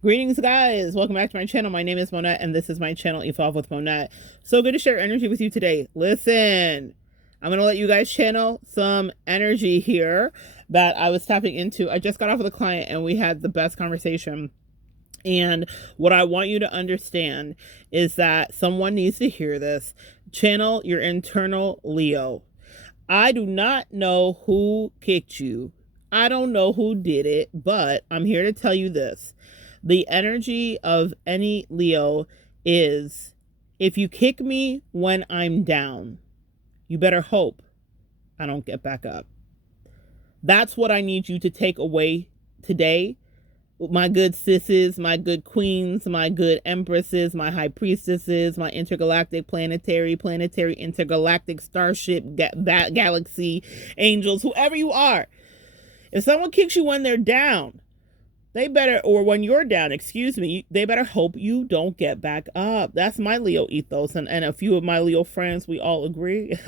Greetings, guys. Welcome back to my channel. My name is Monette, and this is my channel, Evolve with Monette. So good to share energy with you today. Listen, I'm going to let you guys channel some energy here that I was tapping into. I just got off with a client, and we had the best conversation. And what I want you to understand is that someone needs to hear this. Channel your internal Leo. I do not know who kicked you. I don't know who did it, but I'm here to tell you this. The energy of any Leo is, if you kick me when I'm down, you better hope I don't get back up. That's what I need you to take away today. My good sisses, my good queens, my good empresses, my high priestesses, my intergalactic, planetary, intergalactic, starship, galaxy, angels, whoever you are. If someone kicks you when they're down, they better, or when you're down, excuse me, they better hope you don't get back up. That's my Leo ethos, and a few of my Leo friends, we all agree.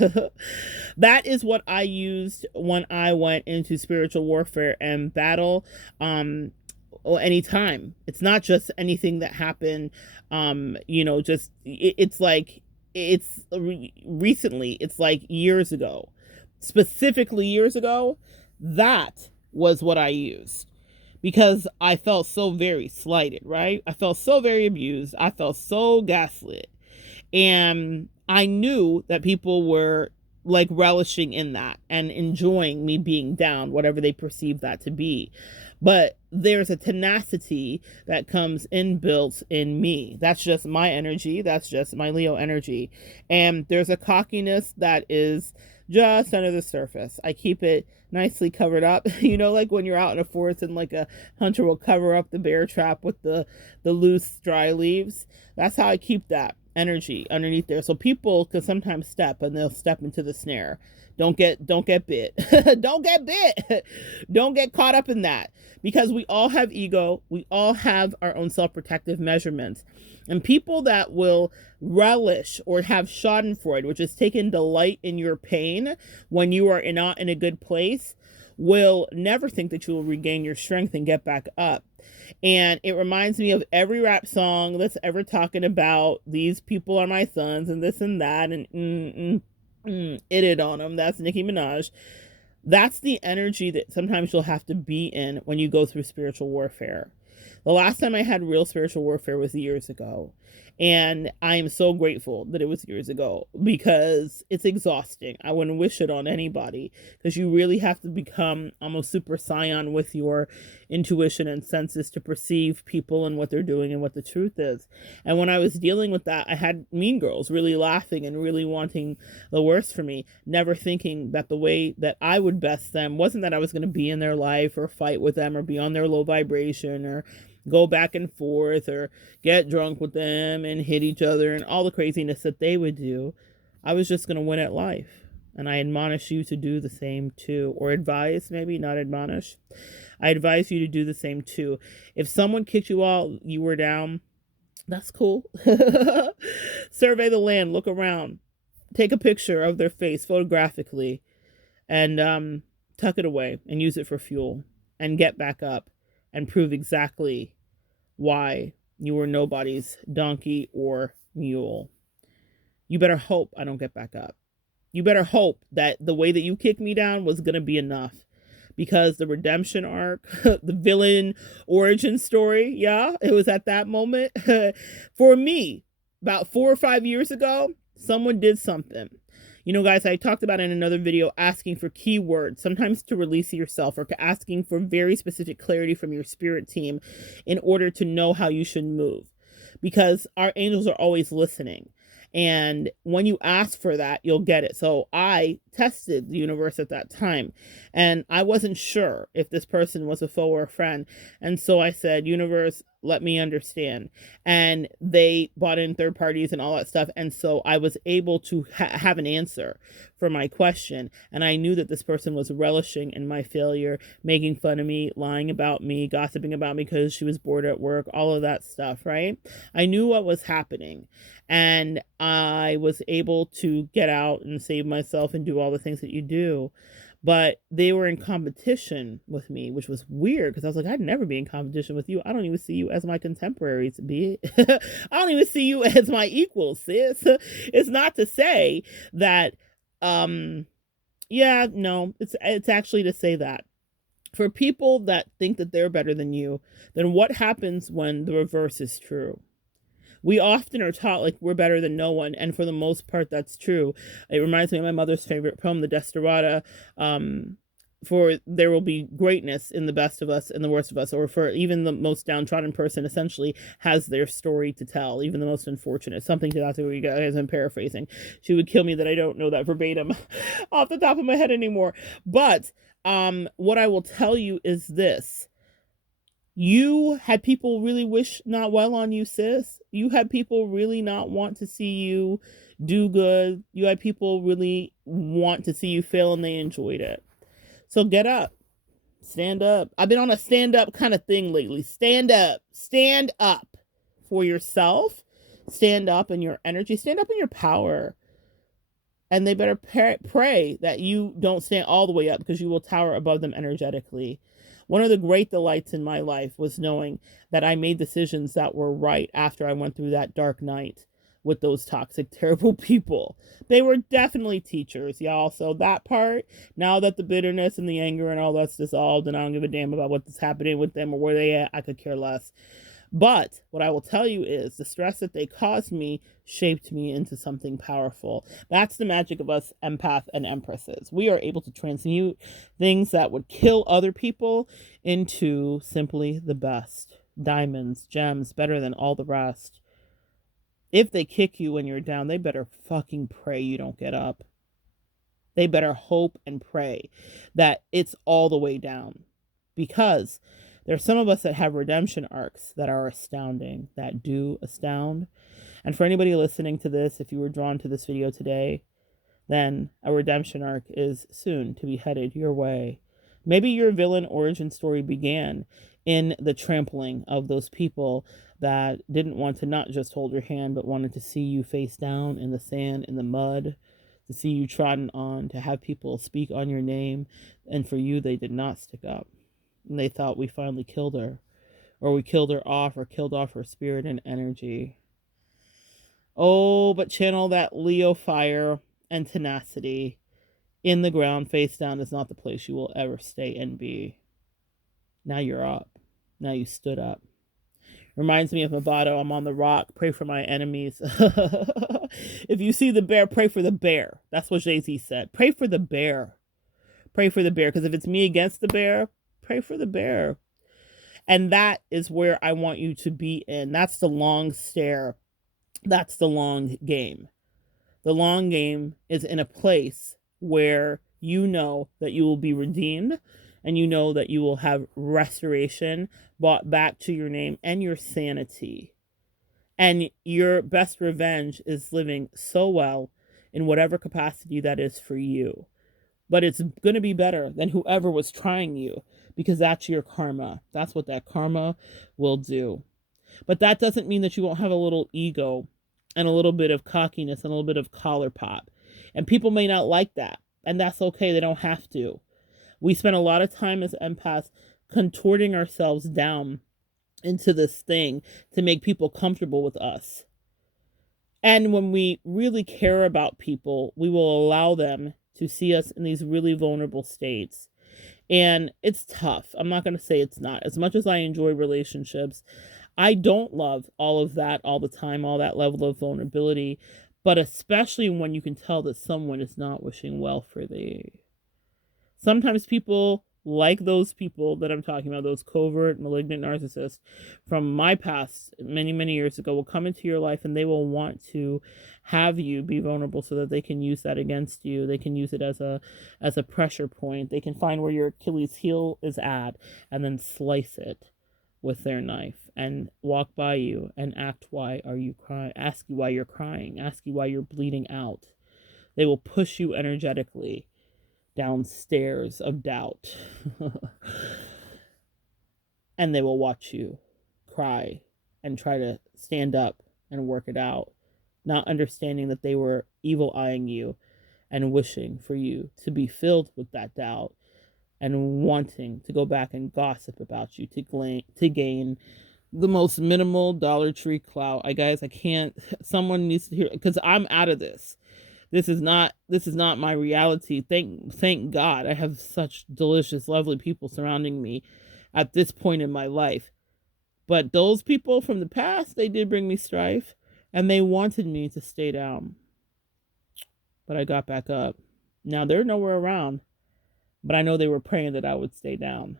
That is what I used when I went into spiritual warfare and battle. Or anytime. It's not just anything that happened, just it's like it's recently, it's like years ago, specifically years ago. That was what I used because I felt so very slighted, right? I felt so very abused. I felt so gaslit. And I knew that people were like relishing in that and enjoying me being down, whatever they perceive that to be. But there's a tenacity that comes inbuilt in me. That's just my energy. That's just my Leo energy. And there's a cockiness that is just under the surface. I keep it nicely covered up. Like when you're out in a forest and like a hunter will cover up the bear trap with the loose dry leaves. That's how I keep that energy underneath there. So people can sometimes step and they'll step into the snare. Don't get bit. Don't get bit. Don't get caught up in that, because we all have ego. We all have our own self-protective measurements. And people that will relish or have schadenfreude, which is taking delight in your pain when you are not in a good place, will never think that you will regain your strength and get back up. And it reminds me of every rap song that's ever talking about these people are my sons and this and that and it on them. That's Nicki Minaj. That's the energy that sometimes you'll have to be in when you go through spiritual warfare. The last time I had real spiritual warfare was years ago. And I am so grateful that it was years ago, because it's exhausting. I wouldn't wish it on anybody, because you really have to become almost super scion with your intuition and senses to perceive people and what they're doing and what the truth is. And when I was dealing with that, I had mean girls really laughing and really wanting the worst for me, never thinking that the way that I would best them wasn't that I was going to be in their life or fight with them or be on their low vibration or go back and forth or get drunk with them and hit each other and all the craziness that they would do. I was just going to win at life. And I admonish you to do the same too. Or advise, maybe, not admonish. I advise you to do the same too. If someone kicked you while you were down, that's cool. Survey the land, look around, take a picture of their face photographically, and tuck it away and use it for fuel and get back up and prove exactly why you were nobody's donkey or mule. You better hope I don't get back up. You better hope that the way that you kicked me down was going to be enough, because the redemption arc, the villain origin story, yeah, it was at that moment. For me, about 4 or 5 years ago, someone did something. Guys, I talked about in another video asking for keywords, sometimes to release yourself, or asking for very specific clarity from your spirit team in order to know how you should move, because our angels are always listening. And when you ask for that, you'll get it. So I tested the universe at that time, and I wasn't sure if this person was a foe or a friend. And so I said, universe, let me understand. And they bought in third parties and all that stuff. And so I was able to have an answer for my question. And I knew that this person was relishing in my failure, making fun of me, lying about me, gossiping about me because she was bored at work, all of that stuff, right? I knew what was happening. And I was able to get out and save myself and do all the things that you do. but they were in competition with me, which was weird because I was like, I'd never be in competition with you. I don't even see you as my contemporaries, be it. I don't even see you as my equals, sis. It's not to say that, yeah, no, it's actually to say that for people that think that they're better than you, then what happens when the reverse is true? We often are taught like we're better than no one, and for the most part, that's true. It reminds me of my mother's favorite poem, the Desiderata. For there will be greatness in the best of us and the worst of us, or for even the most downtrodden person, essentially has their story to tell, even the most unfortunate. Something to that degree, guys. I'm paraphrasing. She would kill me that I don't know that verbatim off the top of my head anymore. But what I will tell you is this: you had people really wish not well on you, sis. You had people really not want to see you do good. You had people really want to see you fail, and they enjoyed it. So get up, stand up. I've been on a stand up kind of thing lately. Stand up for yourself, stand up in your energy, stand up in your power. And they better pray that you don't stand all the way up, because you will tower above them energetically. One of the great delights in my life was knowing that I made decisions that were right after I went through that dark night with those toxic, terrible people. They were definitely teachers, y'all. So that part, now that the bitterness and the anger and all that's dissolved, and I don't give a damn about what's happening with them or where they at, I could care less. But what I will tell you is the stress that they caused me shaped me into something powerful. That's the magic of us empath and empresses. We are able to transmute things that would kill other people into simply the best. Diamonds, gems, better than all the rest. If they kick you when you're down, they better fucking pray you don't get up. They better hope and pray that it's all the way down. Because there's some of us that have redemption arcs that are astounding, that do astound. And for anybody listening to this, if you were drawn to this video today, then a redemption arc is soon to be headed your way. Maybe your villain origin story began in the trampling of those people that didn't want to not just hold your hand, but wanted to see you face down in the sand, in the mud, to see you trodden on, to have people speak on your name. And for you, they did not stick up. And they thought we finally killed her, or we killed her off, or killed off her spirit and energy. Oh, but channel that Leo fire and tenacity. In the ground, face down, is not the place you will ever stay and be. Now you're up. Now you stood up. Reminds me of Movado, I'm on the rock, pray for my enemies. If you see the bear, pray for the bear. That's what Jay-Z said. Pray for the bear. Pray for the bear, because if it's me against the bear, pray for the bear. And that is where I want you to be in. That's the long stare. That's the long game. The long game is in a place where you know that you will be redeemed, and you know that you will have restoration brought back to your name and your sanity. And your best revenge is living so well in whatever capacity that is for you. But it's going to be better than whoever was trying you, because that's your karma. That's what that karma will do. But that doesn't mean that you won't have a little ego and a little bit of cockiness and a little bit of collar pop. And people may not like that. And that's okay. They don't have to. We spend a lot of time as empaths contorting ourselves down into this thing to make people comfortable with us. And when we really care about people, we will allow them to see us in these really vulnerable states. And it's tough. I'm not going to say it's not. As much as I enjoy relationships, I don't love all of that all the time, all that level of vulnerability, but especially when you can tell that someone is not wishing well for thee. Sometimes people like those people that I'm talking about, those covert, malignant narcissists from my past many, many years ago, will come into your life and they will want to have you be vulnerable so that they can use that against you. They can use it as a pressure point. They can find where your Achilles heel is at and then slice it with their knife and walk by you and ask you why you're crying, ask you why you're bleeding out. They will push you energetically downstairs of doubt. And they will watch you cry and try to stand up and work it out, not understanding that they were evil eyeing you and wishing for you to be filled with that doubt and wanting to go back and gossip about you to gain the most minimal Dollar Tree clout. I can't, someone needs to hear, because I'm out of this. This is not my reality. Thank God I have such delicious, lovely people surrounding me at this point in my life. But those people from the past, they did bring me strife and they wanted me to stay down. But I got back up. Now they're nowhere around, but I know they were praying that I would stay down.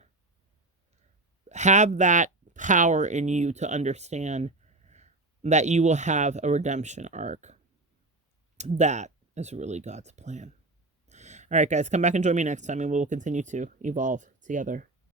Have that power in you to understand that you will have a redemption arc. That is really God's plan. All right, guys, come back and join me next time and we'll continue to evolve together.